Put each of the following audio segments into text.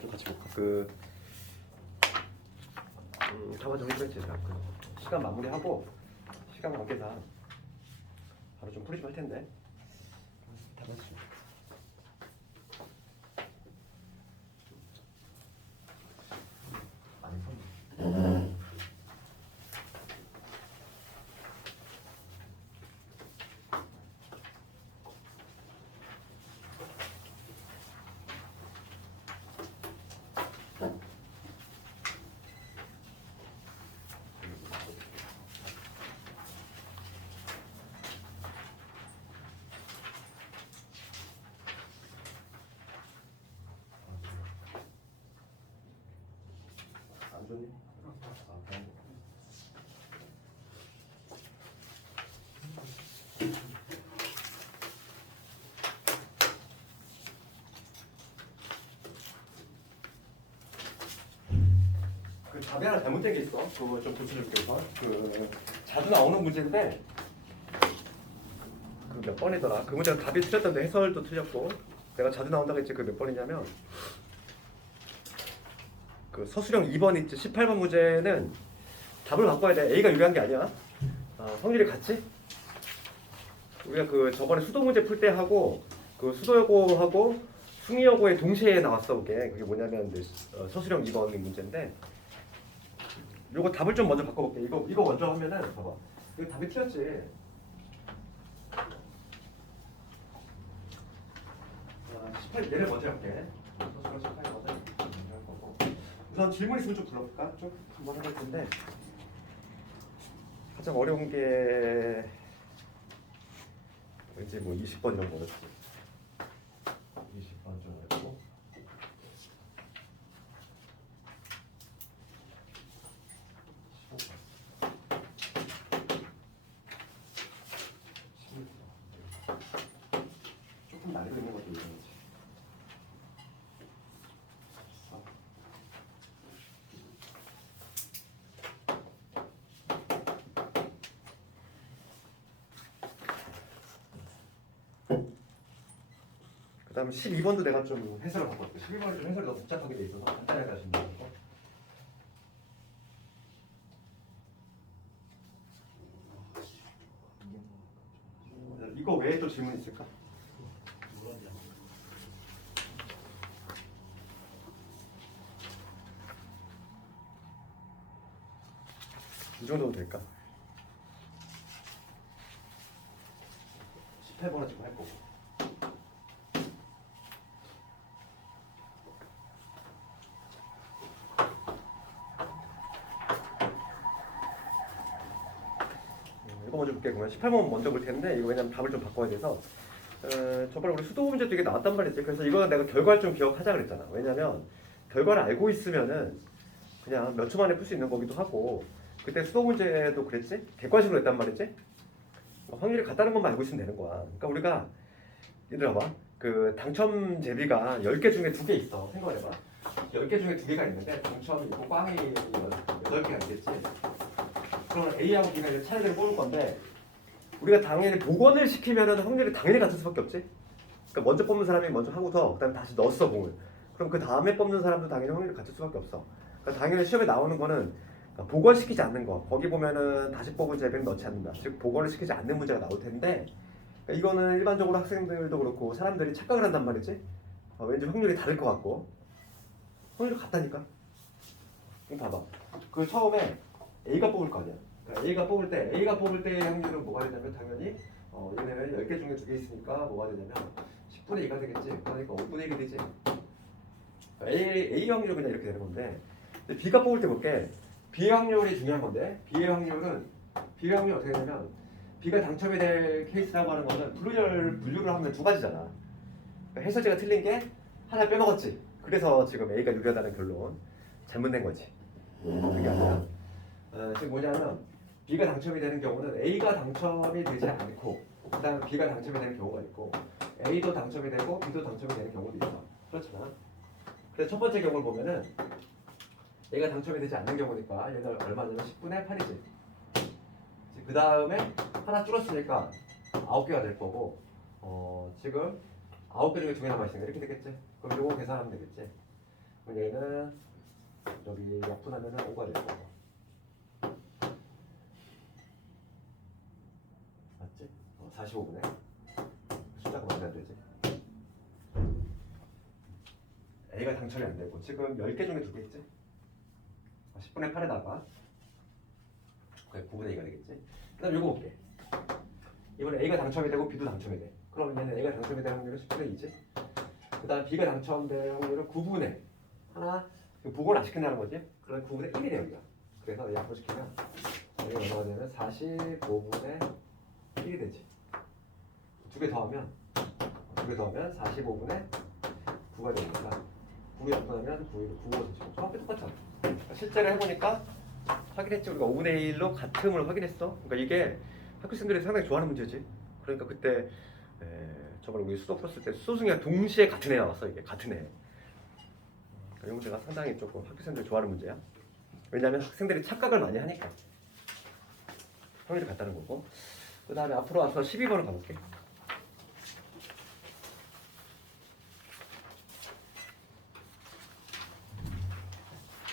좀 같이 볼까? 답안 정리를 했지. 시간 마무리하고 시간 관계상 바로 좀 풀이 좀 할 텐데. 답안 좀. 안 좋니? 그 답이 하나 잘못된 게 있어. 그거 좀 고쳐줄게 우선. 자주 나오는 문제인데 그 몇 번이더라. 그 문제가 답이 틀렸던데 해설도 틀렸고 내가 자주 나온다고 했지. 그 몇 번이냐면 그 서술형 2번 있지. 18번 문제는 답을 바꿔야 돼. A가 유리한 게 아니야. 확률이 같지? 우리가 그 저번에 수도 문제 풀 때 하고 그 수도여고하고 숭이여고에 동시에 나왔어. 그게 뭐냐면 서술형 2번 문제인데 요거 답을 좀 먼저 바꿔볼게. 이거 먼저 하면은 봐봐. 이거 답이 틀렸지. 18 얘를 먼저 할게. 서술형 18 먼저 할 거고. 우선 질문 있으면 좀 불러볼까? 좀 한번 해볼 텐데 가장 어려운 게 이제 뭐 20번 이런 거였지. 20번 좀 어렵고. 조금 날고 있는 것도 이상하지. 그다음 12번도 내가 좀 해설을 바꿨대. 12번은 좀 해설이 너무 복잡하게 돼 있어서 간단하게 하시면 되는 거. 이거 외에 또 질문 있을까? 이 정도면 될까? 18번은 지금 할 거고. 이거 먼저 볼게. 그러면 18번 먼저 볼 텐데 이거 왜냐면 답을 좀 바꿔야 돼서 저번에 우리 수도 문제 되게 나왔단 말이지. 그래서 이거는 내가 결과를 좀 기억하자 그랬잖아. 왜냐면 결과를 알고 있으면은 그냥 몇 초 만에 풀 수 있는 거기도 하고 그때 수도 문제도 그랬지? 객관식으로 했단 말이지? 확률이 같다는 것만 알고 있으면 되는 거야. 그러니까 우리가 얘들아 봐. 그 당첨 제비가 10개 중에 2개 있어. 생각을 해봐. 10개 중에 2개가 있는데 당첨이 있고 꽝이 8개가 있겠지. 그러면 A하고 B가 이제 차례대로 뽑을 건데 우리가 당연히 복원을 시키면은 확률이 당연히 같을 수밖에 없지. 그러니까 먼저 뽑는 사람이 먼저 하고서 그다음에 다시 넣었어 공을. 그럼 그 다음에 뽑는 사람도 당연히 확률이 같을 수밖에 없어. 그러니까 당연히 시험에 나오는 거는 복원시키지 않는 거. 거기 보면은 다시 뽑은 제비는 넣지 않는다. 즉 복원을 시키지 않는 문제가 나올 텐데 그러니까 이거는 일반적으로 학생들도 그렇고 사람들이 착각을 한단 말이지. 왠지 확률이 다를 것 같고 확률이 같다니까. 이거 봐봐. 그 처음에 A가 뽑을 거 아니야. 그러니까 A가 뽑을 때 확률은 뭐가 되냐면 당연히 얘네는 10개 중에 2개 있으니까 뭐가 되냐면 10분의 2가 되겠지. 그러니까 5분의 1이 되지. A 확률은 그냥 이렇게 되는 건데 근데 B가 뽑을 때 볼게. B의 확률이 중요한 건데 B의 확률이 어떻게 되냐면 B가 당첨이 될 케이스라고 하는 거는 분류를 하면 두 가지잖아. 그러니까 해설지가 틀린 게 하나 빼먹었지. 그래서 지금 A가 유리하다는 결론 잘못된 거지. 그게 아니라 지금 뭐냐면 B가 당첨이 되는 경우는 A가 당첨이 되지 않고 그 다음에 B가 당첨이 되는 경우가 있고 A도 당첨이 되고 B도 당첨이 되는 경우도 있어. 그렇잖아. 그래서 첫 번째 경우를 보면은 A가 당첨이 되지 않는 경우니까 얘는 얼마냐면 10분의 8이지. 그 다음에 하나 줄었으니까 9개가 될 거고 지금 9개 중에 2개 남아있으니까 이렇게 되겠지? 그럼 요거 계산하면 되겠지? 그럼 얘는 여기 약분하면은 5가 될 거고. 맞지? 45분에 숫자가 맞아야 되지. A가 당첨이 안 되고 지금 10개 중에 2개 있지? 10분의 8에다가 9분의 2가 되겠지? 그 다음 요거 볼게. 이번에 A가 당첨이 되고 B도 당첨이 돼. 그럼 얘는 A가 당첨이 될 확률은 10분의 2지? 그 다음 B가 당첨될 확률은 9분의 하나 복원을 안 시킨다는 거지? 그럼 9분의 1이 돼 여기가. 그래서 약분시키면 여기가 얼마가 되면 45분의 1이 되지. 2개 더하면 45분의 9가 되니까 9개 약분하면 9가 되지. 정확히 똑같잖아. 그러니까 실제로 해보니까 확인했지. 우리가 5분의 1로 같음을 확인했어. 그러니까 이게 학교생들이 상당히 좋아하는 문제지. 그러니까 그때 저번에 우리 수도 풀었을 때 수도 중에 동시에 같은 애 나왔어. 이게 같은 애. 이 문제가 상당히 조금 학교생들이 좋아하는 문제야. 왜냐하면 학생들이 착각을 많이 하니까 확률이 같다는 거고. 그 다음에 앞으로 와서 12번을 가볼게.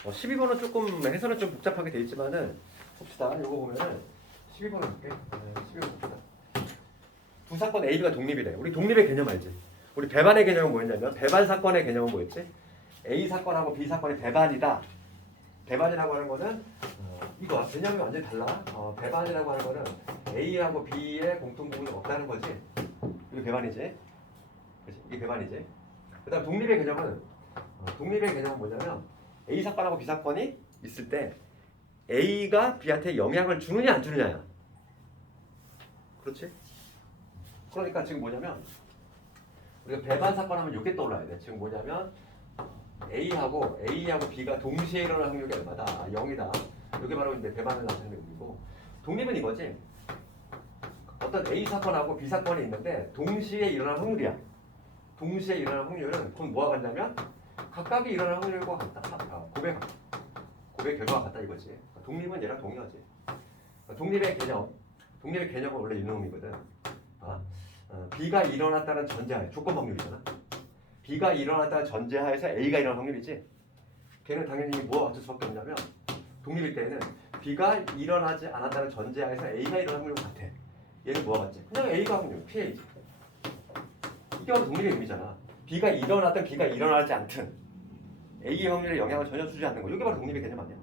12번은 조금 해설은 좀 복잡하게 돼 있지만은 봅시다. 이거 보면은 12번을 볼게. 12번 봅시다. 두 사건 A, B가 독립이래. 우리 독립의 개념 알지? 우리 배반의 개념은 뭐였냐면 배반 사건의 개념은 뭐였지? A 사건하고 B 사건이 배반이다. 배반이라고 하는 거는 이거 개념이 완전히 달라. 배반이라고 하는 거는 A하고 B의 공통 부분이 없다는 거지. 이게 배반이지. 그치? 이게 배반이지. 그다음 독립의 개념은 뭐냐면 A 사건하고 B 사건이 있을 때 A가 B한테 영향을 주느냐 안 주느냐야. 그렇지? 그러니까 지금 뭐냐면 우리가 배반 사건 하면 이게 떠올라야 돼. 지금 뭐냐면 A하고 B가 동시에 일어날 확률이 얼마다? 0이다. 이게 바로 이제 배반을 나타내는 의미고, 독립은 이거지. 어떤 A 사건하고 B 사건이 있는데 동시에 일어날 확률이야. 동시에 일어날 확률은 그건 뭐가 같냐면 각각이 일어날 확률과 같다. 고백 결과가 같다 이거지. 독립은 얘랑 동일하지. 독립의 개념은 원래 이놈이거든. B가 일어났다는 전제하에 조건 확률이잖아. B가 일어났다는 전제하에서 A가 일어날 확률이지. 걔는 당연히 뭐가 어쩔 수밖에 없냐면 독립일 때는 B가 일어나지 않았다는 전제하에서 A가 일어날 확률과 같아. 얘는 뭐가 같지? 그냥 A가 확률, PA지. 이게 바로 독립의 의미잖아. B가 일어났든 B가 일어나지 않든 A의 확률에 영향을 전혀 주지 않는 거. 이게 바로 독립의 개념 아니야?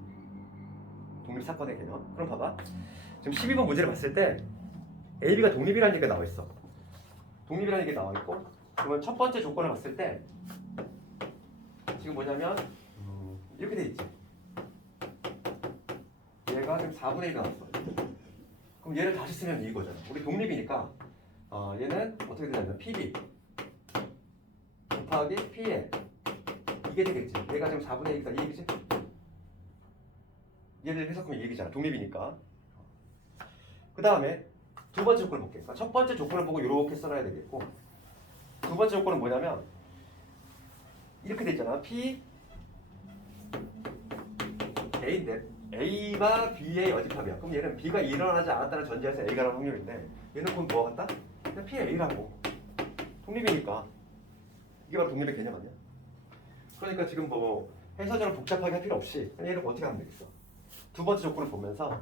독립 사건의 개념. 그럼 봐봐. 지금 12번 문제를 봤을 때 A, B가 독립이라는 얘기가 나와 있어. 독립이라는 얘기가 나와 있고, 그러면 첫 번째 조건을 봤을 때 지금 뭐냐면 이렇게 돼 있지. 얘가 지금 4분의 1이 나왔어. 그럼 얘를 다시 쓰면 이거잖아. 우리 독립이니까 얘는 어떻게 되냐면 PB 곱하기 PL 이게 되겠지. 얘가 지금 4분의 1이니까 이 얘기지? 얘를 해석하면 이 얘기잖아. 독립이니까. 그 다음에 두 번째 조건을 볼게. 그러니까 첫 번째 조건을 보고 이렇게 써놔야 되겠고, 두 번째 조건은 뭐냐면 이렇게 돼 있잖아. P A인데 A가 B의 여집합이야. 그럼 얘는 B가 일어나지 않았다는 전제에서 A가 나올 확률인데 얘는 그럼 뭐가 같다? 그냥 PA라고. 독립이니까. 이게 바로 독립의 개념 아니야? 그러니까 지금 뭐 해설적으로 복잡하게 할 필요 없이 그냥 얘를 어떻게 하면 되겠어? 두 번째 조건을 보면서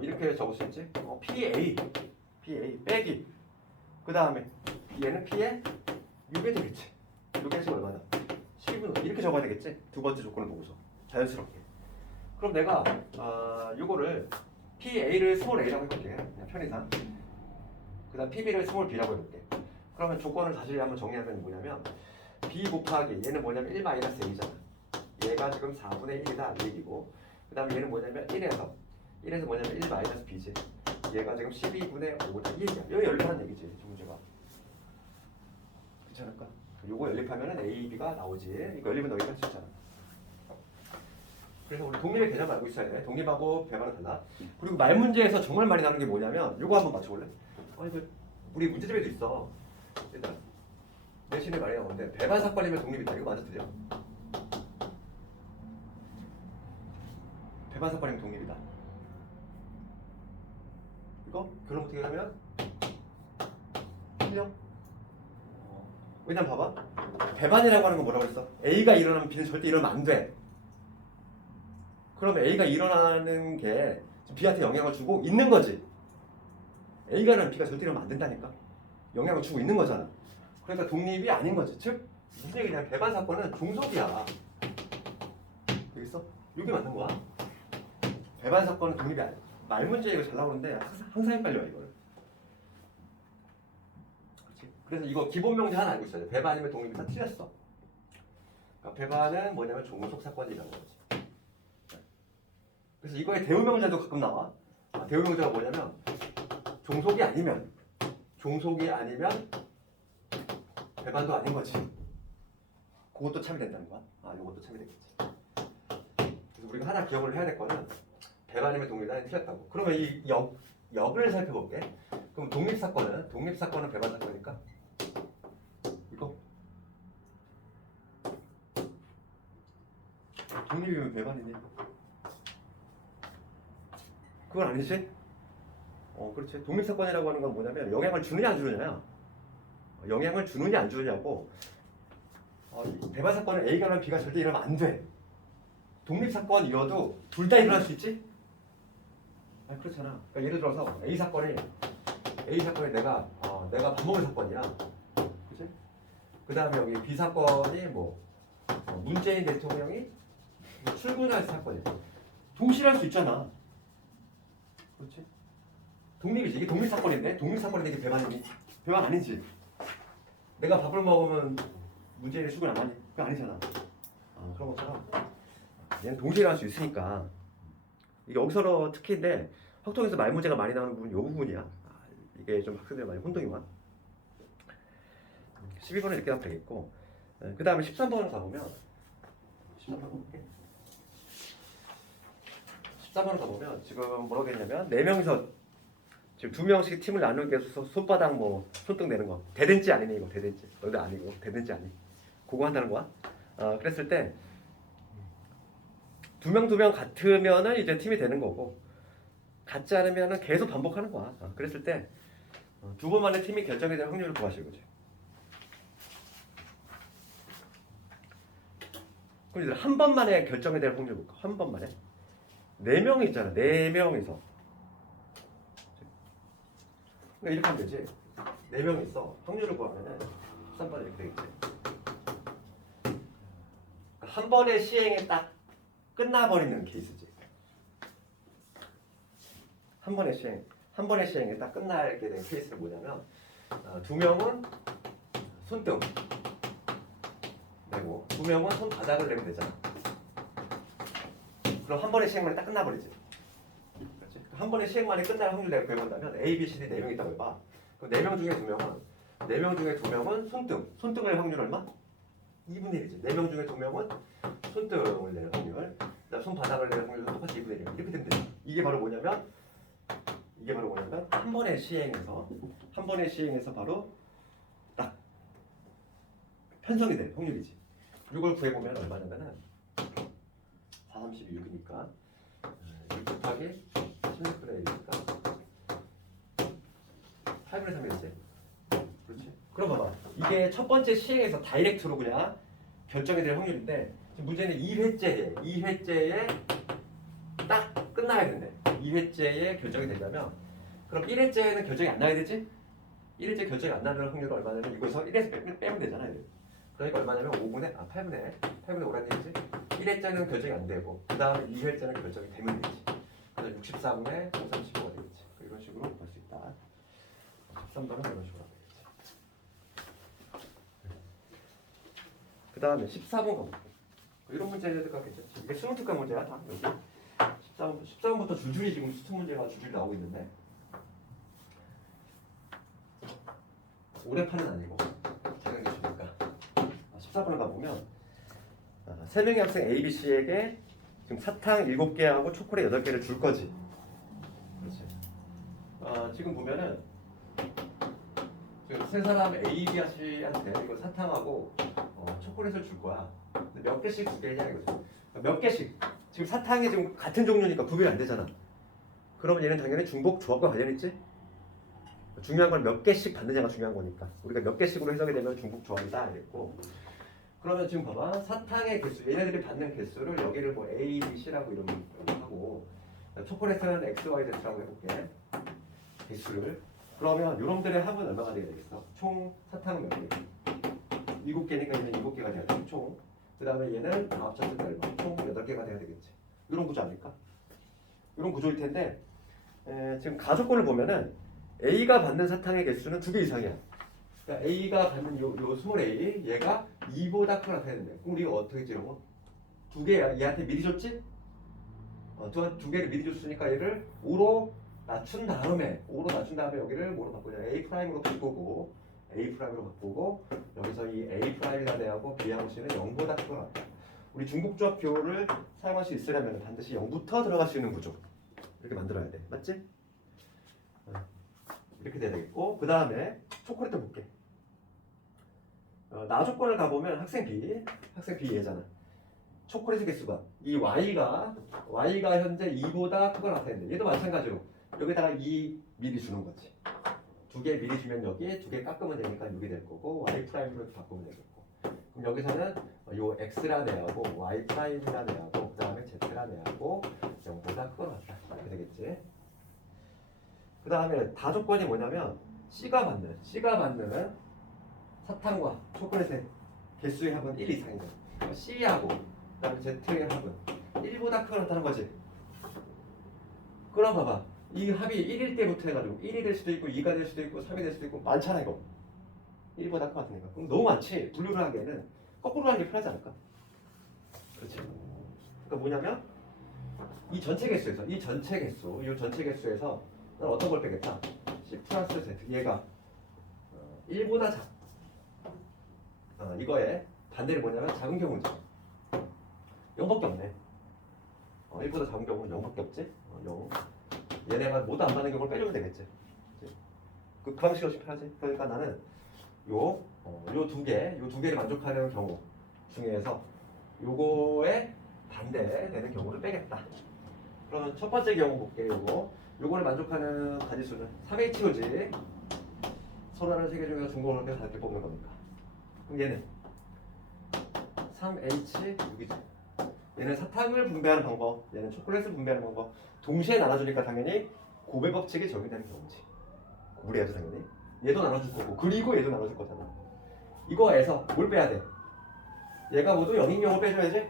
이렇게 적을 수 있지. PA 빼기. 그 다음에 얘는 P에 6이 되겠지. 6에서 얼마나? 12분 이렇게 적어야 되겠지. 두 번째 조건을 보고서 자연스럽게. 그럼 내가 요거를 PA를 스몰 a라고 해볼게. 그냥 편의상. 그 다음 PB를 스몰 b라고 해볼게. 그러면 조건을 다시 한번 정리하면 뭐냐면 b 곱하기 얘는 뭐냐면 1-a잖아. 얘가 지금 4분의 1이다 이 얘기고, 그 다음에 얘는 뭐냐면 1에서 뭐냐면 1-b지. 얘가 지금 12분의 5다 이 얘기야. 여기 연립하는 얘기지. 문제가 괜찮을까? 요거 연립하면은 A, B가 나오지. 이거 연립은 너희가 할 수 있잖아. 그래서 우리 독립의 개념 알고 있어야 돼. 독립하고 배반은 달라. 그리고 말 문제에서 정말 많이 나오는 게 뭐냐면 요거 한번 맞춰볼래? 이거 우리 문제집에도 있어. 일단 내신에 많이 나오는데 배반 사건이면 독립이다. 이거 맞아 틀려? 배반 사건이면 독립이다. 이거 결론 어떻게 하면 틀려? 왜냐면 봐봐. 배반이라고 하는 건 뭐라고 그랬어? A가 일어나면 B는 절대 일어나면 안 돼. 그러면 A가 일어나는 게 B한테 영향을 주고 있는 거지. A가 일어나면 B가 절대 일어나면 안 된다니까. 영향을 주고 있는 거잖아. 그러니까 독립이 아닌 거지. 즉 무슨 얘기냐면 배반 사건은 종속이야. 여기 있어? 이게 맞는 거야. 배반 사건은 독립이 아니야. 말 문제 이거 잘 나오는데 항상 헷갈려 이거를. 그렇지? 그래서 이거 기본 명제 하나 알고 있어야 돼. 배반이면 독립이 다 틀렸어. 그러니까 배반은 뭐냐면 종속 사건이라는 거지. 그래서 이거에 대우 명제도 가끔 나와. 대우 명제가 뭐냐면 종속이 아니면 배반도 아닌 거지. 그것도 참이 된다는 거야. 이것도 참이 되겠지. 그래서 우리가 하나 기억을 해야 될 거는 배반이면 독립이 틀렸다고. 그러면 이 역을 살펴볼게. 그럼 독립사건은 배반 사건이니까 이거 독립이면 배반이니? 그건 아니지? 그렇지. 독립사건이라고 하는 건 뭐냐면 영향을 주느냐 안 주느냐야. 영향을 주느냐 안 주느냐고. 배반 사건은 A가 일어나면 B가 절대 일어나면 안 돼. 독립사건이어도 둘 다 일어날 수 있지? 그렇잖아. 그러니까 예를 들어서 A 사건이 내가 밥 먹을 사건이야. 그치? 그 다음에 여기 B 사건이 문재인 대통령이 출근할 사건이야. 동시에 할 수 있잖아. 그렇지? 독립이지. 이게 독립사건인데 독립사건인데 이게 배반이니? 배반 아니지. 내가 밥을 먹으면 문재인이 출근 안 하니? 그거 아니잖아. 그런 것처럼 얘는 동시에 할 수 있으니까. 이게 여기서 특히인데 확통에서 말 문제가 많이 나오는 부분이 이 부분이야. 이게 좀 학생들 많이 혼동이 와. 12번은 이렇게 하면 되겠고, 그 다음에 13번을 가보면 13번을 가보면 지금 뭐라고 했냐면 4명이서 지금 2명씩 팀을 나누기 위해서 손바닥 손등 내는 거. 되든지 아니니 이거 되든지. 너도 아니고 되든지 아니. 그거 한다는 거야. 그랬을 때 2명 같으면은 이제 팀이 되는 거고, 같지 않으면은 계속 반복하는 거야. 그랬을 때 2번 만에 팀이 결정이 될 확률을 구하시는 거지. 그럼 이제 한 번 만에 결정이 될 확률 볼까? 한 번 만에 4명이 있잖아. 4명이서 그러니까 이렇게 하면 되지. 4명이 있어. 확률을 구하면은 3번 이렇게 되겠지. 한 번의 시행에 딱 끝나버리는 케이스지. 한 번의 시행에 딱 끝나게 된 케이스는 뭐냐면 2명은 손등 내고 2명은 손바닥을 내면 되잖아. 그럼 한 번의 시행만에 딱 끝나버리지. 그렇지? 한 번의 시행만에 끝날 확률 내가 구해본다면 A, B, C, D 4명 있다고 해봐. 그럼 4명 중에 2명은 손등을 확률 얼마? 2분의 1이지. 4명 중에 2명은 손등을 내는 확률, 손바닥을 내는 확률도 똑같이 2분의 1. 이렇게 되면 되죠. 이게 바로 뭐냐면 한 번의 시행에서 바로 딱 편성이 될 확률이지. 이걸 구해보면 얼마냐면은 4, 32, 6이니까 6 곱하기 16분의 1이니까 8분의 3이겠지. 그렇지? 그럼 봐봐. 이게 첫 번째 시행에서 다이렉트로 그냥 결정이 될 확률인데 지금 문제는 2회째에 딱 끝나야 된대. 2회째에 결정이 된다면 그럼 1회째에는 결정이 안 나야 되지? 1회째 결정이 안 나는 확률은 얼마냐면 이거에서 1에서 빼면 되잖아. 그러니까 얼마냐면 8분의 5라는 얘기지? 1회째는 결정이 안 되고 그 다음에 2회째는 결정이 되면 되지. 그래서 63분의 535가 되겠지. 이런 식으로 볼 수 있다. 13번은 이런 식으로 하면 되겠지. 그 다음에 14번 가볼게. 이런 문제가 괜찮지. 이게 수능 특강 문제야 다. 여기 14번부터 줄줄이 지금 수능 문제가 줄줄이 나오고 있는데 올해판은 아니고 작년 기준이니까 14번을 가보면 3명의 학생 A, B, C에게 지금 사탕 7개하고 초콜릿 8개를 줄 거지. 그렇지. 지금 보면은 지금 세 사람 A, B, C한테 이거 사탕하고 초콜릿을 줄 거야. 근데 몇 개씩 주겠냐 이거죠. 몇 개씩. 지금 사탕이 지금 같은 종류니까 구별이 안 되잖아. 그러면 얘는 당연히 중복 조합과 관련 있지? 중요한 건 몇 개씩 받느냐가 중요한 거니까 우리가 몇 개씩으로 해석이 되면 중복 조합이다 알겠고. 그러면 지금 봐봐 사탕의 개수 얘네들이 받는 개수를 여기를 뭐 A, B, C라고 이름하고 초콜릿은 X, Y, Z라고 해볼게 개수를. 그러면 요놈들의 합은 얼마가 되겠어? 총 사탕은 몇 개? 7개니까 얘는 7개가 돼야 돼 총. 그 다음에 얘는 다 합쳤을 때 얼마? 총 8개가 돼야 되겠지. 이런 구조 아닐까? 이런 구조일 텐데 지금 가족권을 보면은 A가 받는 사탕의 개수는 2개 이상이야. 그러니까 A가 받는 요 스몰 A 얘가 2보다 크거나 같아야 된대. 그럼 우리가 어떻게 지르고? 2개 얘한테 미리 줬지? 두 개를 미리 줬으니까 얘를 5로 낮춘 다음에 여기를 뭐로 바꾸냐? A 프라임으로 바꾸고 A 프라임으로 바꾸고 여기서 이 A 프라임이라는 애하고 B하고 C는 0보다 크거나 같다. 우리 중복조합표를 사용할 수 있으려면 반드시 0부터 들어갈 수 있는 구조 이렇게 만들어야 돼. 맞지? 이렇게 돼야 되겠고 그 다음에 초콜릿도 볼게. 나 조건을 가보면 학생 B 얘잖아. 초콜릿의 개수가 이 Y가 현재 2보다 크거나 같아야 돼. 얘도 마찬가지로 여기다가 2 미리 주는 거지. 2개 미리 주면 여기 2개 깎으면 되니까 6이 될 거고 Y 프라임으로 바꾸면 되겠고. 그럼 여기서는 요 X라는 애하고 Y 프라임이라는 애하고 그 다음에 Z라는 애하고 0보다 크거나 같다. 이렇게 되겠지. 그 다음에 다 조건이 뭐냐면 C가 받는 사탕과 초콜릿의 개수의 합은 1 이상이죠. 그러니까 C하고 그 다음에 Z의 합은 1보다 크거나 같다는 거지. 그럼 봐봐. 이 합이 1일 때부터 해가지고 1이 될 수도 있고 2가 될 수도 있고 3이 될 수도 있고 많잖아 이거. 1보다 크거나 같으니까. 그럼 너무 많지. 분류를 하기에는 거꾸로 하는 게 편하지 않을까? 그렇지. 그러니까 뭐냐면 이 전체 개수에서 이 전체 개수에서 난 어떤 걸 빼겠다? C 플러스 Z 얘가 1보다 이거의 반대를 뭐냐면 작은 경우지. 0밖에 없네. 1보다 작은 경우는 0밖에 없지. 0. 얘네가 모두 안 받는 경우를 빼주면 되겠지. 그 방식이 훨씬 편하지. 그러니까 나는 요 두 개를 만족하는 경우 중에서 요거에 반대되는 경우를 빼겠다. 그러면 첫 번째 경우 볼게. 요거를 만족하는 가지수는 3H로지. 서로 다른 세개 중에서 중복을 빼서 다르게 뽑는 겁니까? 그럼 얘는 3H6이지. 얘는 사탕을 분배하는 방법, 얘는 초콜릿을 분배하는 방법. 동시에 나눠주니까 당연히 고배 법칙이 적용되는 경우지. 우리 애도 당연히. 얘도 나눠줄 거고, 그리고 얘도 나눠줄 거잖아. 이거에서 뭘 빼야 돼? 얘가 모두 0인 경우 빼줘야지.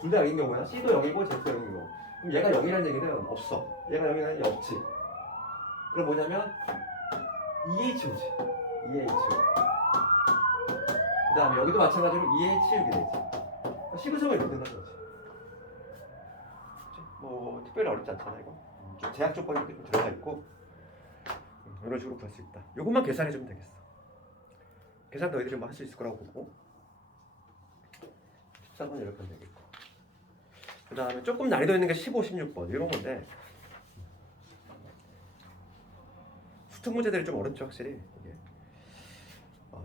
둘 다 0인 경우야. C도 0이고 Z도 0이고. 그럼 얘가 0이라는 얘기는 없어. 얘가 0이라는 얘기 없지. 그럼 뭐냐면 EHO지. EHO. 그 다음에 여기도 마찬가지로 EH6이 되지. 시그성을 이렇게 된다는 거지. 뭐 특별히 어렵지 않잖아 이거. 좀 제약 조건이 이렇게 좀 들어가 있고 이런 식으로 구할 수 있다. 이것만 계산해 주면 되겠어. 계산 너희들이 뭐 할 수 있을 거라고 보고 14번 이렇게 하면 되겠고 그 다음에 조금 난이도 있는 게 15, 16번 이런 건데 수특 문제들이 좀 어렵죠 확실히. 이게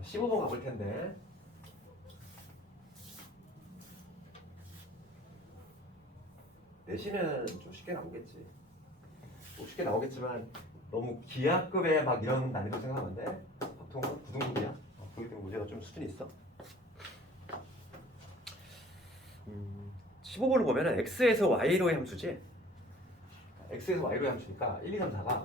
15번 가볼 텐데 내신은 좀 쉽게 나오겠지. 뭐 쉽게 나오겠지만 너무 기하급의 막 이런 난이도 생각하면 돼. 보통은 9등급이야. 그렇기 때문에 문제가 좀 수준이 있어. 15번을 보면은 x에서 y로의 함수지. x에서 y로의 함수니까 1, 2, 3, 4가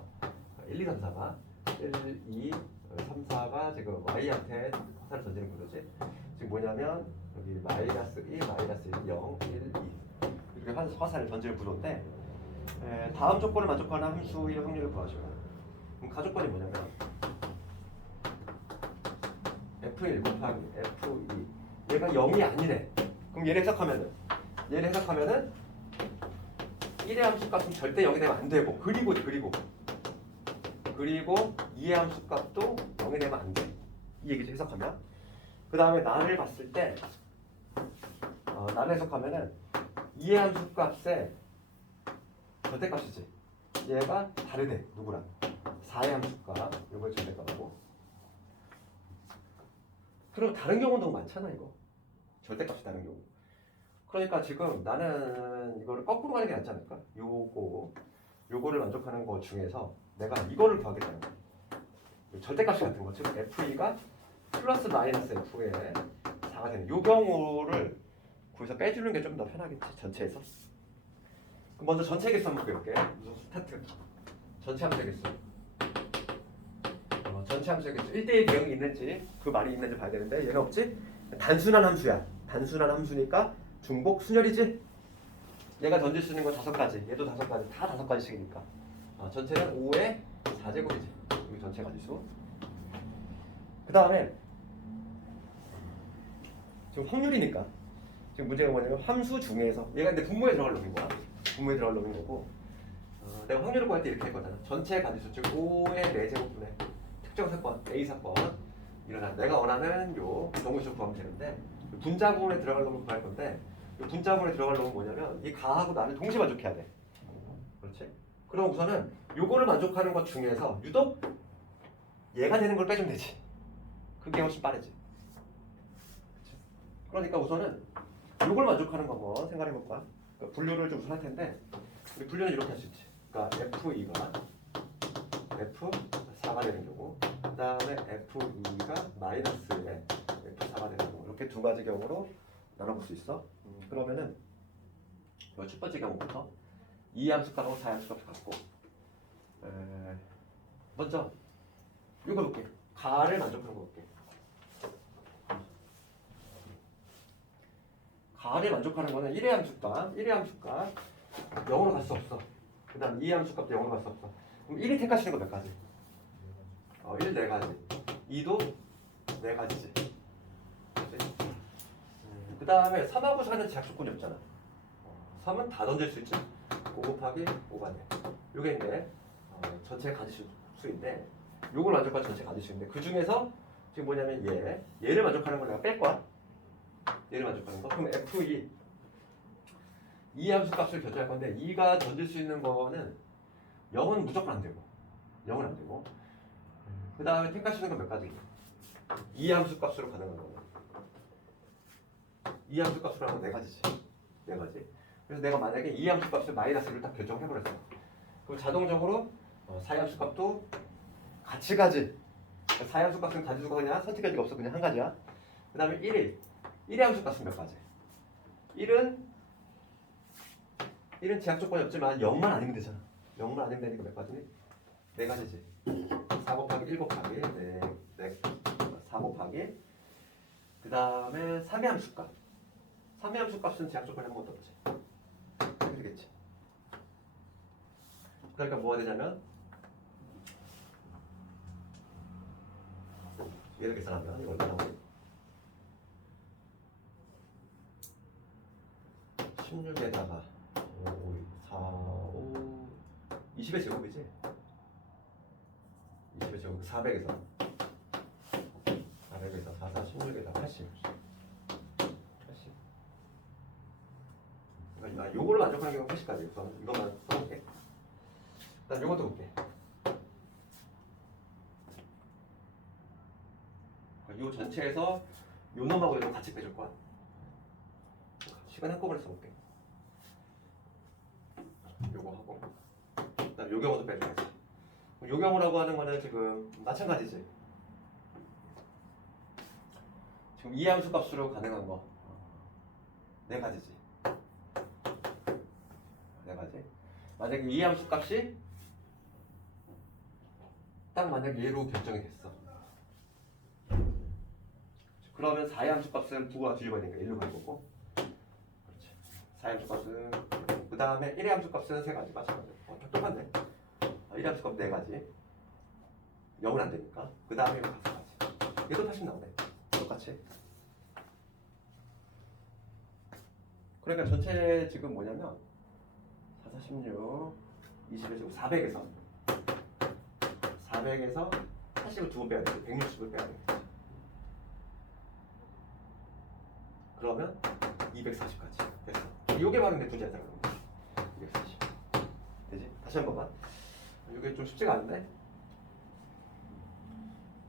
1, 2, 3, 4가 1, 2, 3, 4가 지금 y한테 화살을 던지는 거지. 지금 뭐냐면 여기 마이너스 1, 마이너스 1, 0, 1, 2 이렇게 화살을 던지는 구조인데 다음 조건을 만족하는 함수의 확률을 구하시면 그럼 가조건이 뭐냐면 F1 곱하기 F2 얘가 0이 아니네. 그럼 얘를 해석하면은 1의 함수값은 절대 0이 되면 안 되고 그리고 2의 함수값도 0이 되면 안 돼. 이 얘기죠 해석하면. 그 다음에 나를 봤을 때 나를 해석하면은 2의 함수값의 절대값이지. 얘가 다르대. 누구랑? 4의 함수값. 이걸 절대값하고. 그리고 다른 경우도 많잖아 이거. 절대값이 다른 경우. 그러니까 지금 나는 이거를 거꾸로 가는 게 낫지 않을까? 요거를 만족하는 거 중에서 내가 이거를 구하겠다는 거야. 절대값이 같은 거, 즉 F2가 플러스 마이너스 F의 4가 되는 이 경우를 거기서 빼주는 게 좀 더 편하겠지, 전체에서. 그럼 먼저 전체 개수 한번 볼게. 우선 스타트. 전체 함수 개수. 전체 함수 개수 1대1 대응이 있는지 그 말이 있는지 봐야 되는데 얘는 없지? 단순한 함수야. 단순한 함수니까 중복 순열이지? 얘가 던질 수 있는 건 5가지, 얘도 5가지, 다 5가지씩이니까. 전체는 5의 4제곱이지. 여기 전체 가지수. 그 다음에 지금 확률이니까 지금 문제가 뭐냐면 함수 중에서 얘가 근데 분모에 들어갈 놈인 거야. 분모에 들어갈 놈인 거고 내가 확률을 구할 때 이렇게 했거든. 전체 가지수 즉 5의 4제곱분의 특정 사건 A 사건 일어나 내가 원하는 요 정보식 구하면 되는데 분자 부분에 들어갈 놈을 구할 건데 이 분자 부분에 들어갈 놈은 뭐냐면 이 가하고 나를 동시에 만족해야 돼. 그렇지? 그럼 우선은 요거를 만족하는 것 중에서 유독 얘가 되는 걸 빼주면 되지. 그게 훨씬 빠르지. 그러니까 우선은 요걸 만족하는 거 한번 생각해 볼 거야. 그러니까 분류를 좀 우선 할 텐데 우리 분류는 이렇게 할 수 있지. 그러니까 F2가 F4가 되는 경우, 그 다음에 F2가 마이너스에 F4가 되는 경우 이렇게 두 가지 경우로 나눠볼 수 있어. 그러면은 첫 번째 경우부터 2함수값하고 4함수값을 갖고 먼저 이거 볼게. 가를 만족하는 거 볼게. 가를 만족하는 거는 1의 함수값 0으로 갈 수 없어. 그 다음 2의 함수값도 0으로 갈 수 없어. 그럼 1이 택하시는 거 몇 가지? 1 4가지, 2도 4가지지. 그 다음에 3하고 4는 제약 조건이 없잖아. 3은 다 던질 수 있지. 5 곱하기 5가 돼. 요게 이제 전체 가지수인데 요걸 만족한 전체 가지수인데 그 중에서 지금 뭐냐면 얘를 만족하는 걸 내가 뺄 거야. 얘를 만족하는 거. 그럼 F2 이 함수 값을 결정할 건데 2가 던질 수 있는 거는 0은 무조건 안 되고 0은 안 되고 그 다음에 택할 수 있는 건 몇 가지? 이 함수 값으로 가능한 거. 이 함수 값으로 하면 4가지지. 4가지. 그래서 내가 만약에 이 함수 값을 마이너스를 딱 결정해버렸어. 그럼 자동적으로 4 함수 값도 같이 가지. 4 함수 값은 가지수가 그냥 선택할 수가 없어. 그냥 한 가지야. 그 다음에 1의 함수 값은 몇 가지? 1은 제약 조건이 없지만 0만 아니면 되잖아. 0만 아니면 되니까 몇 가지니? 4가지지. 4 곱하기 1 곱하기 4 곱하기 그 다음에 3의 함수값. 3의 함수값은 제약 조건이 한 번도 없지. 이렇게 되겠지. 그러니까 뭐가 되냐면 얘를 계산하면 이거 얼마 나오지? 16에다가 5, 4, 5 20의 제곱이지? 20의 제곱 400에서 4, 4, 16에다 80 그러니까 요거를 만족하는 경우가 80까지 우선 이것만 써볼게. 그 다음 요것도 볼게. 요 전체에서 요 놈하고 이거 같이 빼줄 거야. 시간 한꺼번에 써볼게. 요거 하고 그 다음 요 경우도 빼줘야지. 요 경우라고 하는 거는 지금 마찬가지지. 지금 이 함수 값으로 가능한 거 4가지지. 4가지. 만약에 이 함수 값이 딱 만약에 얘로 결정이 됐어. 그러면 4의 함수 값은 부호가 뒤집어야 되니까 1로 가는 거고. 그렇지. 4의 함수 값은 그 다음에 1의 함수 값은 3가지 마찬가지로. 똑같네. 1의 함수 값 4가지. 0은 안 되니까. 그 다음에 5가지. 얘도 80 나오네. 똑같이. 그러니까 전체 지금 뭐냐면 4, 4, 16, 20에 지금 400에서 80을 2번 빼야 돼. 160을 빼야 돼. 그러면 240까지 됐어. 이게 바로 내 분자에 들어가는 거야. 240 되지? 다시 한 번만. 이게 좀 쉽지가 않은데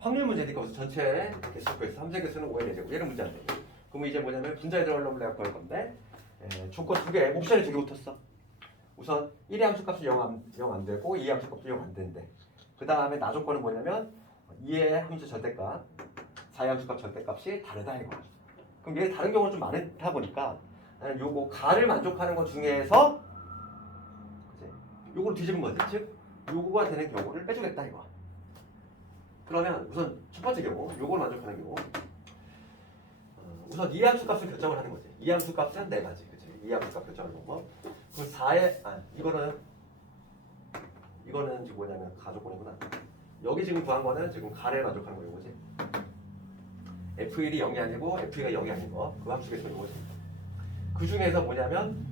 확률 문제니까 우선 전체 개수 구해서 3제 개수는 5의 4제곱 얘는 문제 안 돼. 그러면 이제 뭐냐면 분자에 들어갈 놈을 내가 구할 건데 조건 2개, 옵션이 2개 붙었어. 우선 1의 함수값은 0 안 되고 2의 함수값도 0 안 되는데 그 다음에 나 조건은 뭐냐면 2의 함수 절대값, 4의 함수값 절대값이 다르다 이거. 그럼 얘 다른 경우는 좀 많다 보니까 나는 요거 가를 만족하는 것 중에서 그치? 요거를 뒤집은 거지. 즉 요거가 되는 경우를 빼주겠다 이거. 그러면 우선 첫 번째 경우, 요걸 만족하는 경우. 우선 이 함수 값을 결정을 하는 거지. 이 함수 값은 네 가지. 그치? 이 함수 값 결정하는 방법. 그럼 4의 이거는 지금 뭐냐면 가족권이구나. 여기 지금 구한 거는 지금 가를 만족하는 거 이거지. F1이 0이 아니고 F2가 0이 아닌 거. 그 함수 계속 이거지. 그 중에서 뭐냐면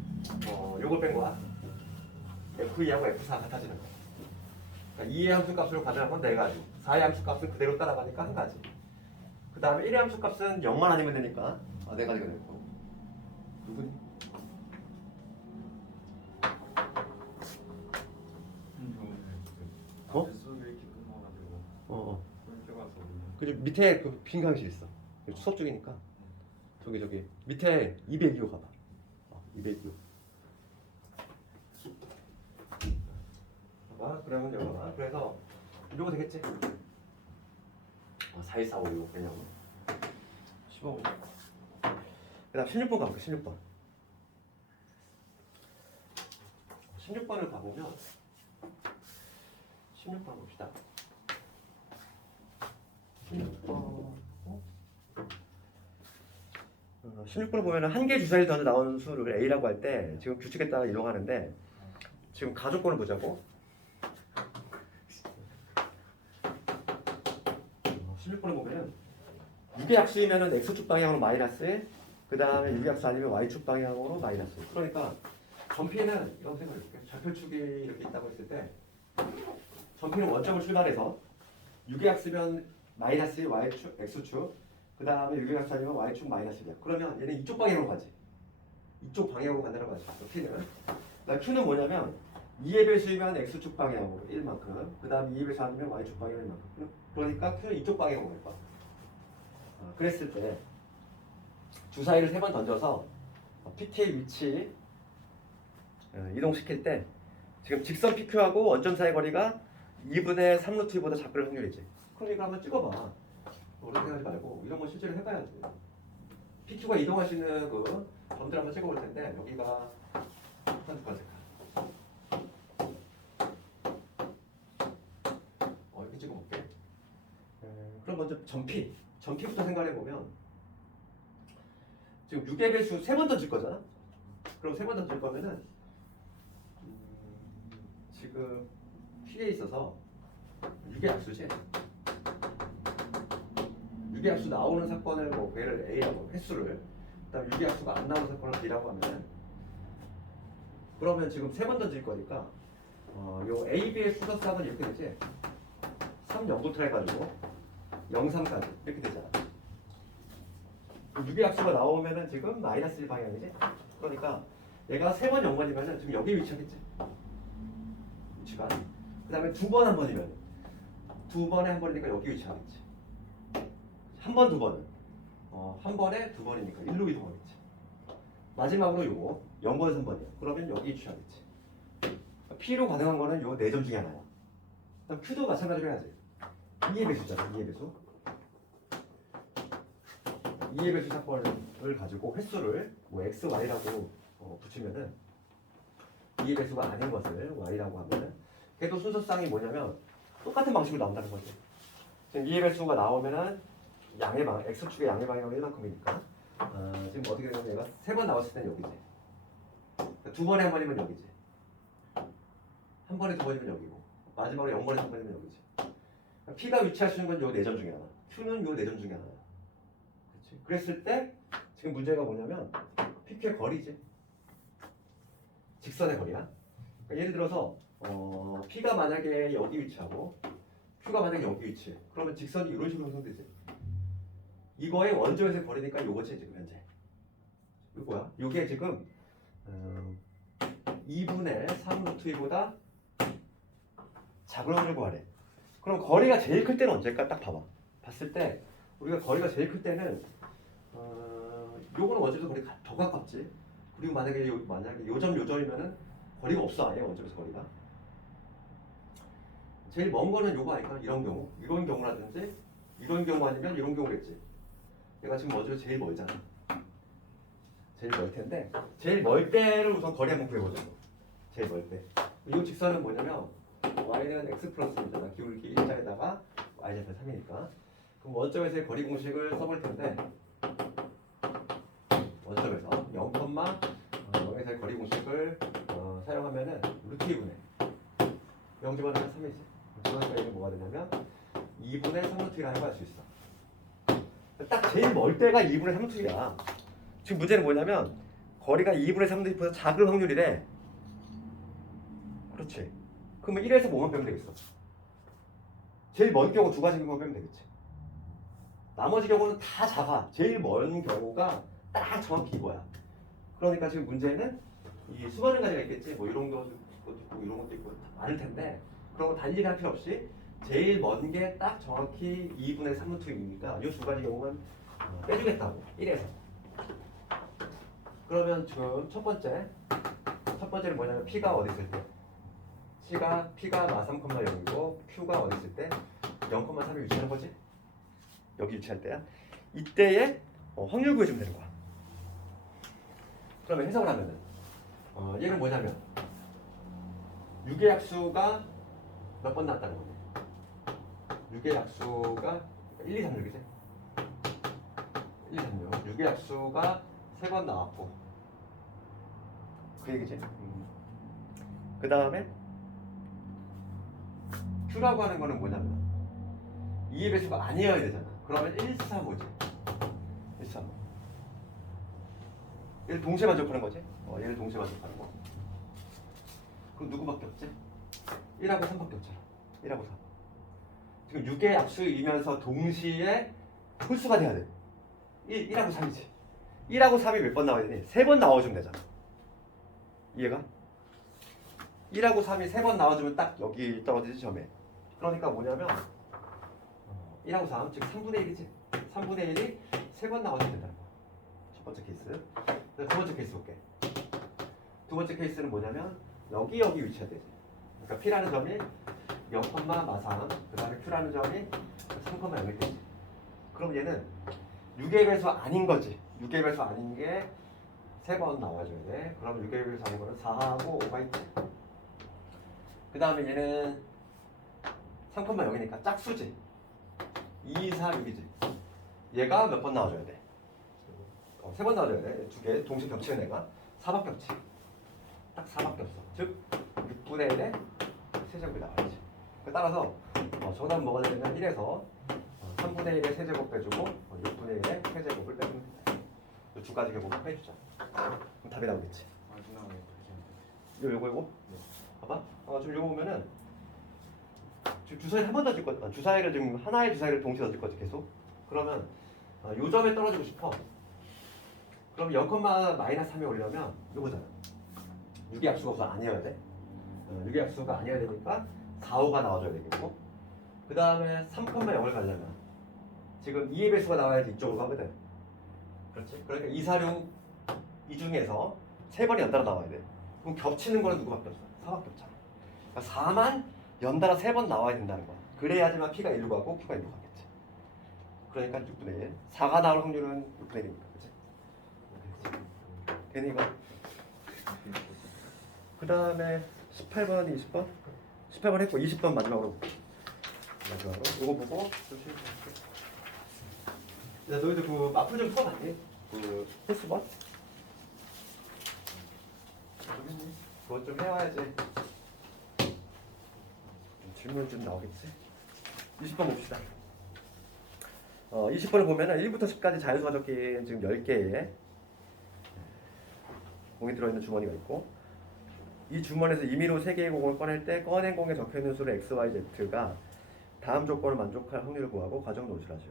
요걸 뺀 거야. F2하고 F4가 같아지는 거야. 그러니까 2의 함수 값으로 가져간 건 네 가지. 4의 함수 값은 그대로 따라가니까 한 가지. 그 다음에 1의 함수 값은 0만 아니면 되니까 네 가지가 되고. 누구니? 어? 그리고 밑에 그 빈 강의실 있어. 수업 중이니까. 저기 밑에 202호 가봐. 202호. 봐봐. 그러면 여기 봐봐. 그래서 이거 되겠지? 4, 2, 4, 5 이거 그냥 15분. 그 다음 16번 가볼까? 16번. 16번을 가보면 16번 봅시다. 16번을 보면 한 개 주사위 던져 나오는 수를 A라고 할 때 지금 규칙에 따라 이동하는데 지금 가족권을 보자고. 16번을 보면은 6의 약수이면은 X축 방향으로 마이너스 1, 그 다음에 6의 약수 아니면 Y축 방향으로 마이너스 1. 그러니까 전피는 이런 생각을 해볼게요. 좌표축이 이렇게 있다고 했을 때 전피는 원점을 출발해서 6의 약수면 마이너스 1 Y축, X축, 그 다음에 6의 약수 아니면 Y축 마이너스 1이야. 그러면 얘는 이쪽 방향으로 가지. 이쪽 방향으로 간다는 거지. P는. Q는 뭐냐면 2의 배수이면 X축 방향으로 1만큼, 그 다음에 2의 배수 아니면 Y축 방향으로 1만큼. 그러니까 Q는 이쪽 방향으로 갈 거야. 그랬을 때 주사위를 3번 던져서 PT의 위치 이동시킬 때 지금 직선 PQ하고 원점 사이 거리가 2분의 3루트 2보다 작을 확률이지. 그럼 이거 한번 찍어봐. 오래 생각하지 말고 이런 거 실제로 해봐야지. PQ가 이동할 수 있는 그 점들 한번 찍어볼 텐데 여기가 두 번째 이렇게 찍어볼게. 그럼 먼저 전피부터 생각해보면 지금 6의 배수 3번 던질 거잖아. 그럼 3번 던질 거면은 지금 P에 있어서 6의 약수지. 6의 약수 나오는 사건을 뭐 얘를 A라고 횟수를, 그다음 6의 약수가 안 나오는 사건을 B라고 하면은 그러면 지금 3번 던질 거니까 요 A, B의 수서쌍은 이렇게 되지. 3, 0부터 해가지고 0, 3까지 이렇게 되잖아. 6의 약수가 나오면은 지금 마이너스 1 방향이지. 그러니까 얘가 3번 0번이면은 지금 여기 위치하겠지. 위치가. 그 다음에 2번 1번이면 2번에 1번이니까 여기 위치하겠지. 한 번, 2번은 한 번에 2번이니까 1로 이동하겠지. 마지막으로 요거 0번, 3번이야. 그러면 여기 위치하겠지. P로 가능한 거는 요 4점 중에 하나야. 그럼 Q도 마찬가지로 해야지. 2의 배수잖아. 2의 배수. 2의 배수 사건을 가지고 횟수를 뭐 x, y라고 붙이면은 2의 배수가 아닌 것을 y라고 하면은 걔도 순서쌍이 뭐냐면 똑같은 방식으로 나온다는 거지. 지금 2의 배수가 나오면은 양의 방 x축의 양의 방향은 1만큼이니까 지금 어떻게 되냐면 얘가 3번 나왔을 때는 여기지. 2번에 1번이면 여기지. 한 번에 2번이면 여기고 마지막으로 0번에 3번이면 여기지. P가 위치할 수 있는 건 요 4점 중에 하나. Q는 요 4점 중에 하나야. 그렇지? 그랬을 때 지금 문제가 뭐냐면 PQ의 거리지. 직선의 거리야. 그러니까 예를 들어서 P가 만약에 여기 위치하고 Q가 만약에 여기 위치해. 그러면 직선이 이런 식으로 형성되지. 이거의 원점에서의 거리니까 요거지 지금 현재. 이거야. 요게 지금 2분의 3루트 2보다 작은 확률 구하래. 그럼 거리가 제일 클 때는 언제일까? 딱 봐봐. 봤을 때 우리가 거리가 제일 클 때는 요거는 원점에서 거리가 더 가깝지. 그리고 만약에 요점 요점이면은 거리가 없어. 아예 원점에서 거리가. 제일 먼 거는 요거 아닐까? 이런 경우. 이런 경우라든지 이런 경우 아니면 이런 경우겠지. 얘가 지금 먼저 제일 멀잖아. 제일 멀 텐데 제일 멀 때를 우선 거리 한번 구해보자. 제일 멀 때. 이 직선은 뭐냐면 y는 x 플러스 1이잖아. 기울기 1자에다가 y좌표 3이니까. 그럼 원점에서의 거리 공식을 써볼 텐데 원점에서 0,0에서의 거리 공식을 사용하면은 루트 2분의 0집어넣으면 3이지. 그러니까 이게 뭐가 되냐면 2분의 3루트 1이라고 할 수 있어. 딱 제일 멀 때가 2분의 3루트 1이야. 지금 문제는 뭐냐면 거리가 2분의 3루트 1보다 작을 확률이래. 그렇지. 그러면 1에서 뭐만 빼면 되겠어? 제일 먼 경우 두 가지 경우만 빼면 되겠지. 나머지 경우는 다 작아. 제일 먼 경우가 딱 정확히 이거야. 그러니까 지금 문제는 이 수많은 가지가 있겠지. 뭐 이런 것도 있고 이런 것도 있고 많을 텐데 그런 거 달리 할 필요 없이 제일 먼 게 딱 정확히 2분의 3루트이니까 이 두 가지 경우만 빼주겠다고. 1에서. 그러면 지금 첫 번째는 뭐냐면 P가 어디 있을 때? P가 마 3,0이고 Q가 어디 있을 때? 0,3에 위치하는 거지? 여기 위치할 때야. 이때에 확률 구해주면 되는 거야. 그러면 해석을 하면은 얘는 뭐냐면 6의 약수가 몇 번 나왔다는 거지? 6의 약수가 1, 2, 3, 6이지? 1, 2, 3, 6. 6의 약수가 3번 나왔고 그 얘기지? 그 다음에 Q라고 하는 거는 뭐냐면 2의 배수가 아니어야 되잖아. 그러면 1, 3, 5지. 1, 3, 5. 얘를 동시에 만족하는 거지? 얘를 동시에 만족하는 거. 그럼 누구밖에 없지? 1하고 3밖에 없잖아. 1하고 3. 지금 6의 약수이면서 동시에 홀수가 돼야 돼. 1하고 3이지. 1하고 3이 몇 번 나와야 되니? 3번 나와주면 되잖아. 이해가? 1하고 3이 3번 나와주면 딱 여기 떨어지지 점에. 그러니까 뭐냐면 1하고 3, 즉 3분의 1이지. 3분의 1이 3번 나와주면 된다는 거야. 첫 번째 케이스. 두 번째 케이스 볼게. 두 번째 케이스는 뭐냐면 여기 위치해야 되지. 그러니까 P라는 점이 0,마삼, 그 다음에 Q라는 점이 3,0일 때지. 그럼 얘는 6의 배수 아닌 거지. 6의 배수 아닌 게 3번 나와줘야 돼. 그럼 6의 배수 아닌 거는 4하고 5가 있지. 그 다음에 얘는 3,0이니까 짝수지. 2, 4, 6이지. 얘가 몇 번 나와줘야 돼? 3번 나와줘야 돼. 두 개 동시에 겹치는 애가 4밖에 없지. 딱 4밖에 없어. 즉 6분의 1의 세제곱이 나와야지. 따라서 정답은 뭐가 되냐면 1에서 3분의 1의 세제곱 빼주고 6분의 1의 세제곱을 빼주면 된다. 이 두 가지 경우만 빼주자. 그럼 답이 나오겠지. 요거 네. 봐봐. 지금 요거 보면은 지금 주사위를 한 번 더 줄 거지. 주사위를 지금 하나의 주사위를 동시에 던질 거지 계속. 그러면 요 점에 떨어지고 싶어. 그럼 0,-3에 오려면 요거잖아. 6의 약수가 우선 아니어야 돼. 6의 약수가 아니어야 되니까 4, 5가 나와줘야 되겠고 그 다음에 3,0을 가려면 지금 2의 배수가 나와야지 이쪽으로 가거든. 그렇지? 그러니까 2, 4, 6 이 중에서 3번이 연달아 나와야 돼. 그럼 겹치는 거는 누구밖에 없어? 4밖에 없잖아. 그러니까 4만 연달아 3번 나와야 된다는 거야. 그래야지만 P가 1로 가고 Q가 1로 가겠지. 그러니까 6분의 1. 4가 나올 확률은 6분의 1입니다. 그치? 되니 이거? 그 다음에 18번, 20번? 18번 했고 20번 마지막으로 이거 보고 조심히 할게. 야, 너희들 그 마플 좀 풀어봤니? 그 패스번? 그거 좀 해와야지. 질문 좀 나오겠지? 20번 봅시다. 20번을 보면은 1부터 10까지 자연수가 적힌 지금 10개의 공이 들어있는 주머니가 있고 이 주머니에서 임의로 3개의 공을 꺼낼 때 꺼낸 공에 적혀있는 수를 x, y, z가 다음 조건을 만족할 확률을 구하고 과정 노출하죠.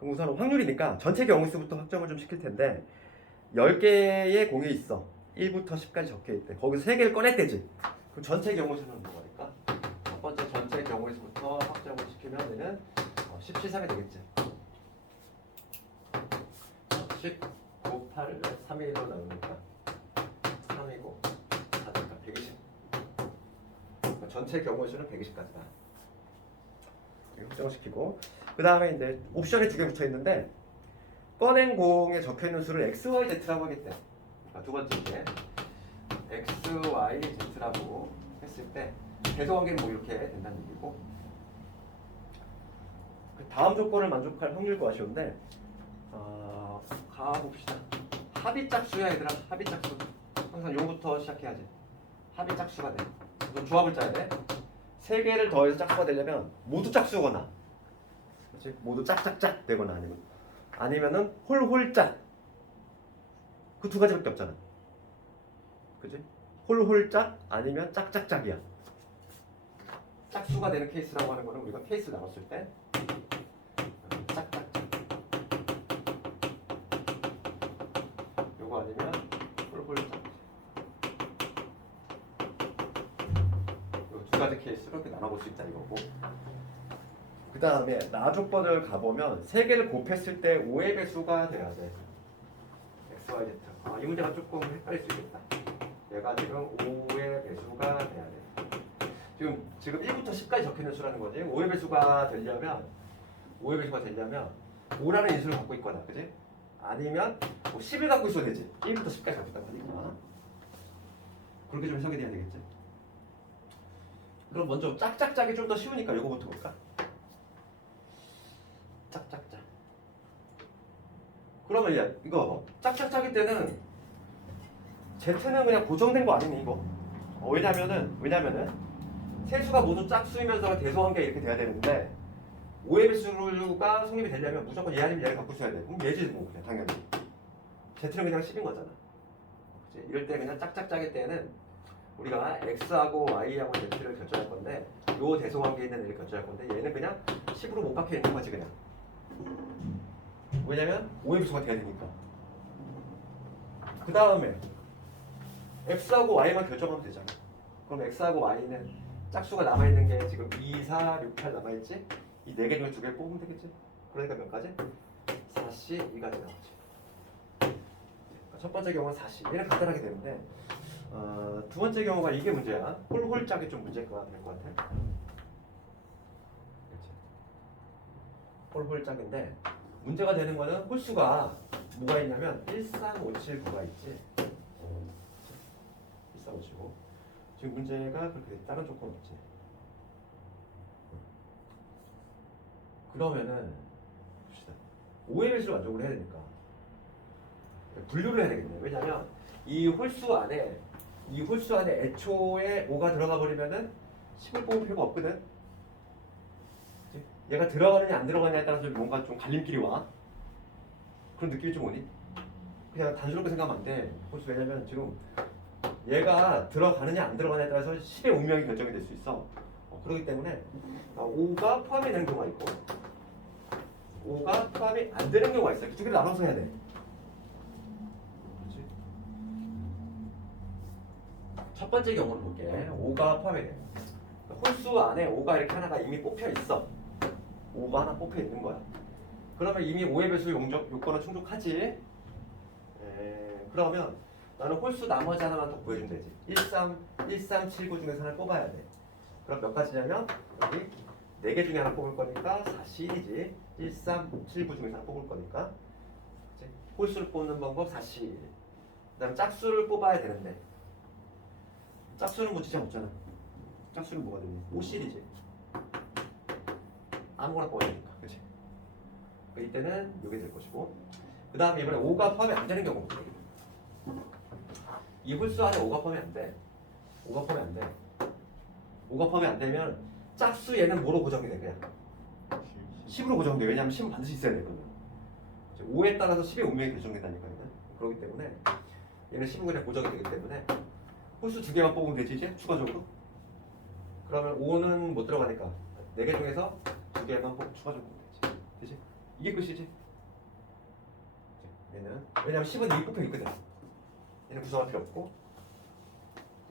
그럼 우선 확률이니까 전체 경우수부터 확정을 좀 시킬 텐데 10개의 공이 있어. 1부터 10까지 적혀있대. 거기서 3개를 꺼냈대지. 그럼 전체 경우수는 뭐랄까? 첫 번째 전체 경우수부터 확정을 시키면 얘는 17, 3이 되겠지. 10 곱할 3이 1로 나오니까 3이고 4니까 120. 전체 경우의 수는 120가지다. 확정시키고 그 다음에 이제 옵션이 두 개 붙어 있는데 꺼낸 공에 적혀 있는 수를 x, y, z라고 하겠대. 두 번째 게 x, y, z라고 했을 때 대소관계는 뭐 이렇게 된다는 얘기고 그 다음 조건을 만족할 확률과 아쉬운데 가봅시다. 합의짝수야 얘들아. 합의짝수. 항상 요거부터 시작해야지. 합의짝수가 돼. 그래서 조합을 짜야 돼. 세 개를 더해서 짝수가 되려면 모두 짝수거나 그렇지? 모두 짝짝짝 되거나 아니면은 홀홀짝. 그 두 가지밖에 없잖아. 그치? 홀홀짝 아니면 짝짝짝이야. 짝수가 되는 케이스라고 하는 거는 우리가 케이스 나눴을 때 짝짝짝. 요거 아니면 홀홀짝. 요 두 가지 케이스로 이렇게 나눠볼 수 있다 이거고. 그 다음에 나조건을 가보면 세 개를 곱했을 때 5의 배수가 돼야 돼. x, y, z. 이 문제가 조금 헷갈릴 수 있겠다. 얘가 지금 5의 배수가 돼야 돼. 지금 1부터 10까지 적혀있는 수라는 거지. 5의 배수가 되려면 5라는 인수를 갖고 있거나, 그지? 아니면 뭐 10을 갖고 있어야 되지. 1부터 10까지 갖고 있단 말이야. 그렇게 좀 해석이 돼야 되겠지. 그럼 먼저 짝짝짝이 좀 더 쉬우니까 이거부터 볼까? 짝짝짝. 그러면 이거 짝짝짝일 때는 Z는 그냥 고정된 거 아니니 이거? 왜냐면은 세수가 모두 짝수이면서 대소관계 이렇게 돼야 되는데 5의 배수가 성립이 되려면 무조건 얘 아니면 얘를 갖고 있어야 돼. 그럼 얘지 뭐 그냥 당연히. Z는 그냥 10인 거잖아. 그치? 이럴 때 그냥 짝짝짝일 때는 우리가 X하고 Y하고 Z를 결정할 건데 요 대소관계에 있는 애를 결정할 건데 얘는 그냥 10으로 못 박혀 있는 거지 그냥. 왜냐면 5의 배수가 돼야 되니까. 그 다음에 X하고 Y만 결정하면 되잖아. 그럼 X하고 Y는 짝수가 남아있는 게 지금 2, 4, 6, 8 남아있지? 이 4개 중에 2개 뽑으면 되겠지? 그러니까 몇 가지? 4C, 2가지 나오지. 첫 번째 경우는 4C. 얘는 간단하게 되는데 두 번째 경우가 이게 문제야. 홀홀짝이 좀 문제가 될 것 같아. 그렇지? 홀홀짝인데 문제가 되는 거는 홀수가 뭐가 있냐면 1, 3, 5, 7, 9가 있지. 1, 3, 5, 7, 9. 지금 문제가 그렇게 돼. 다른 조건 없지. 그러면은 봅시다. 5의 배수를 만족을 해야 되니까 분류를 해야 되겠네. 왜냐면 이 홀수 안에 애초에 5가 들어가 버리면은 10을 뽑을 필요가 없거든. 그치? 얘가 들어가느냐 안 들어가느냐에 따라서 뭔가 좀 갈림길이 와. 그런 느낌이 좀 오니? 그냥 단순하게 생각하면 안 돼. 홀수. 왜냐면 지금 얘가 들어가느냐 안 들어가느냐에 따라서 10의 운명이 결정이 될 수 있어. 그렇기 때문에 5가 포함이 되는 경우가 있고 5가 포함이 안 되는 경우가 있어요. 그 두 개를 나눠서 해야 돼. 그렇지? 첫 번째 경우를 볼게. 5가 포함이 돼. 홀수 안에 5가 이렇게 하나가 이미 뽑혀 있어. 5가 하나 뽑혀 있는 거야. 그러면 이미 5의 배수 요건은 충족하지. 그러면 나는 홀수 나머지 하나만 더 구해주면 되지. 1379 중에서 하나를 뽑아야 돼. 그럼 몇 가지냐면 여기 4개 중에 하나 뽑을 거니까 4C1이지. 1379 중에서 하나 뽑을 거니까. 그치? 홀수를 뽑는 방법 4C1. 그 다음에 짝수를 뽑아야 되는데 짝수는 뭐 지장 없잖아. 짝수는 뭐가 되니? 5C1이지. 아무거나 뽑아야 되니까. 그치? 이때는 이게 될 것이고 그 다음에 이번에 5가 포함이 안 되는 경우입니다. 이 홀수 안에 5가 포함이 안 돼. 5가 포함이 안 돼. 5가 포함이 안 되면 짝수 얘는 뭐로 고정이 돼? 그냥 10으로 고정돼. 왜냐하면 10은 반드시 있어야 되거든. 5에 따라서 10의 운명이 결정된다니까요. 그렇기 때문에 얘는 10은 그냥 고정이 되기 때문에 홀수 2개만 뽑으면 되지 이제 추가적으로. 그러면 5는 못 들어가니까 4개 중에서 2개만 추가적으로 뽑으면 되지. 되지? 이게 끝이지. 얘는 왜냐면 10은 여기 뽑혀 있거든. 얘는 구성할 필요 없고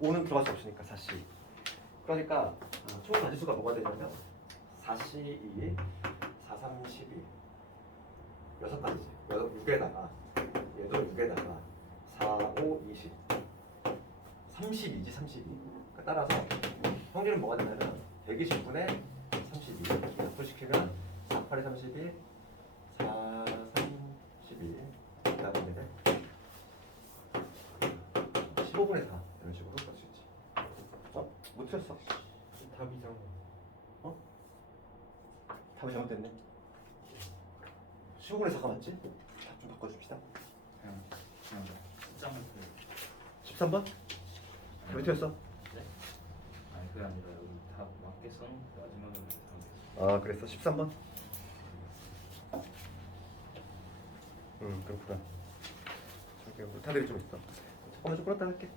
5는 들어갈 수 없으니까 4C. 그러니까 총 가지수가 뭐가 되냐면 4C2, 4, 3, 12 6가지지. 6에다가 얘도 6에다가 4, 5, 20 32지 32. 그러니까 따라서 확률은 뭐가 되냐면 120분의 32 약분시키면 48에 32 4, 32 그 다음에 15분의 4 이런 식으로 볼 수 있지. 못 틀렸어. 답 이상. 답이 잘못됐네. 15분의 4가 맞지? 답 좀 바꿔줍시다. 그냥 숫자만 그 13번? 왜 틀렸어? 네? 아니 그게 아니라 여기 답 맞게 써놓고 마지막에 아 그랬어? 13번? 그렇구나. 저기 못한 애들이 좀 있어. 잠깐만 좀 끌었다 할게.